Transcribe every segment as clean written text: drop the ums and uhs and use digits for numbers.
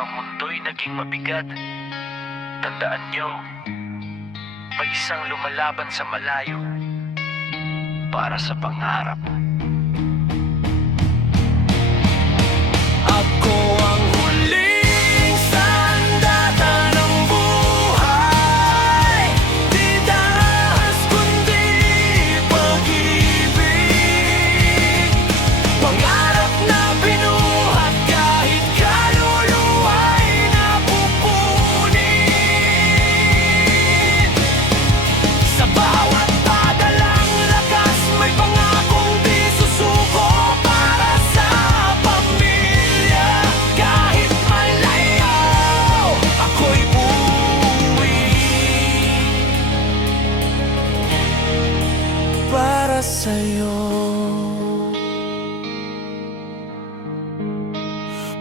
ang mundo'y naging mabigat, tandaan nyo, may isang lumalaban sa malayo para sa pangarap. Ako ang huling sandata ng buhay, di dahas kundi pag-ibig. Pangarap na binuhat kahit kaluluwa'y napupunin. Sa bawat padalang lakas may pangakong di susuko para sa pamilya. Kahit malayo, ako'y uuwi para sa'yo.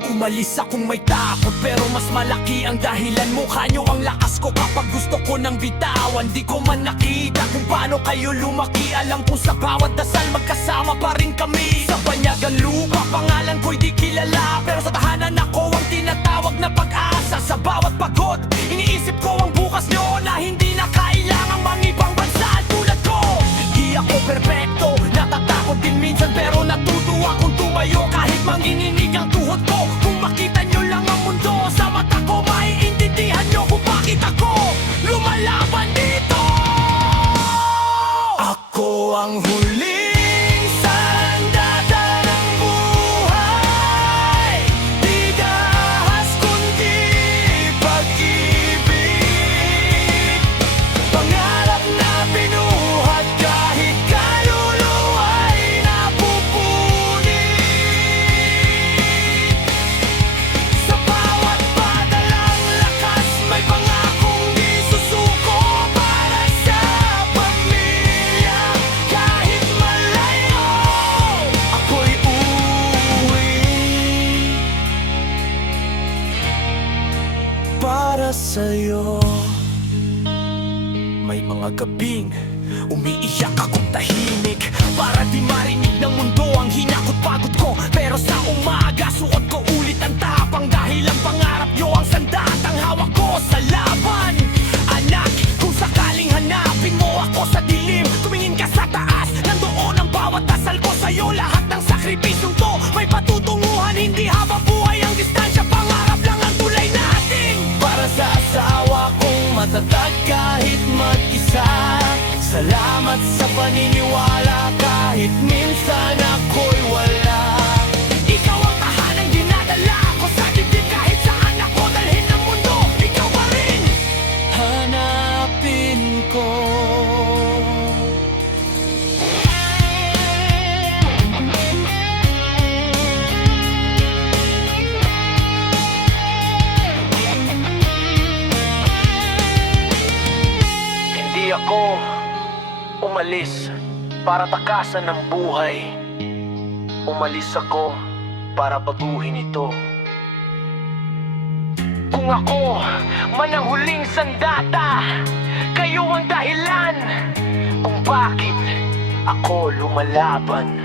Umalis akong may takot pero mas malaki ang dahilan. Mukha nyo ang lakas ko kapag gusto ko nang bitawan. Di ko man nakita kung paano kayo lumaki. Alam kong sa bawat dasal magkasama pa rin kami. Sa banyagang lupa pangalan ko'y di kilala, pero sa tahanan ako ang tinatawag na pag-asa. Sa bawat pagod iniisip ko ang bukas nyo na hindi na kailangang mangibang bansa tulad ko. Di ako perpekto, natatakot din minsan, pero natutuwa kung tumayo kahit manginginig ang tuhod ko. Kung makita nyo lang ang mundo sa mata ko, maiintindihan nyo kung bakit ako lumalaban dito. Ako ang huling sandata ng buhay, di dahas kundi pag-ibig. Pangarap na binuhat kahit kaluluwa'y napupunin. Sa bawat padalang lakas may pangakong di susuko para sa pamilya. Kahit malayo, ako'y uuwi para sa'yo. May mga gabing umiiyak akong tahimik para di marinig ng mundo ang hinakot pagod ko. Pero sa umaga suot ko ulit ang tapang dahil ang pangarap nyo ang sandatang hawak ko sa laban. Anak, kung sakaling hanapin mo ako sa dilim, tumingin ka sa taas, nandoon ang bawat dasal ko sa'yo. Lahat ng sakripisyong to may patutunguhan, hindi habang buhay ang distansya. Pangarap lang ang tulay natin para sa asawa kong matatag kahit mag-isa. Salamat sa paniniwala kahit minsan ako'y wala. Ikaw ang tahanang dinadala ko sa dibdib, kahit saan ako dalhin ng mundo, ikaw pa rin hanapin ko. Hindi ako umalis para takasan ng buhay. Umalis ako para baguhin ito. Kung ako man ang huling sandata, kayo ang dahilan kung bakit ako lumalaban.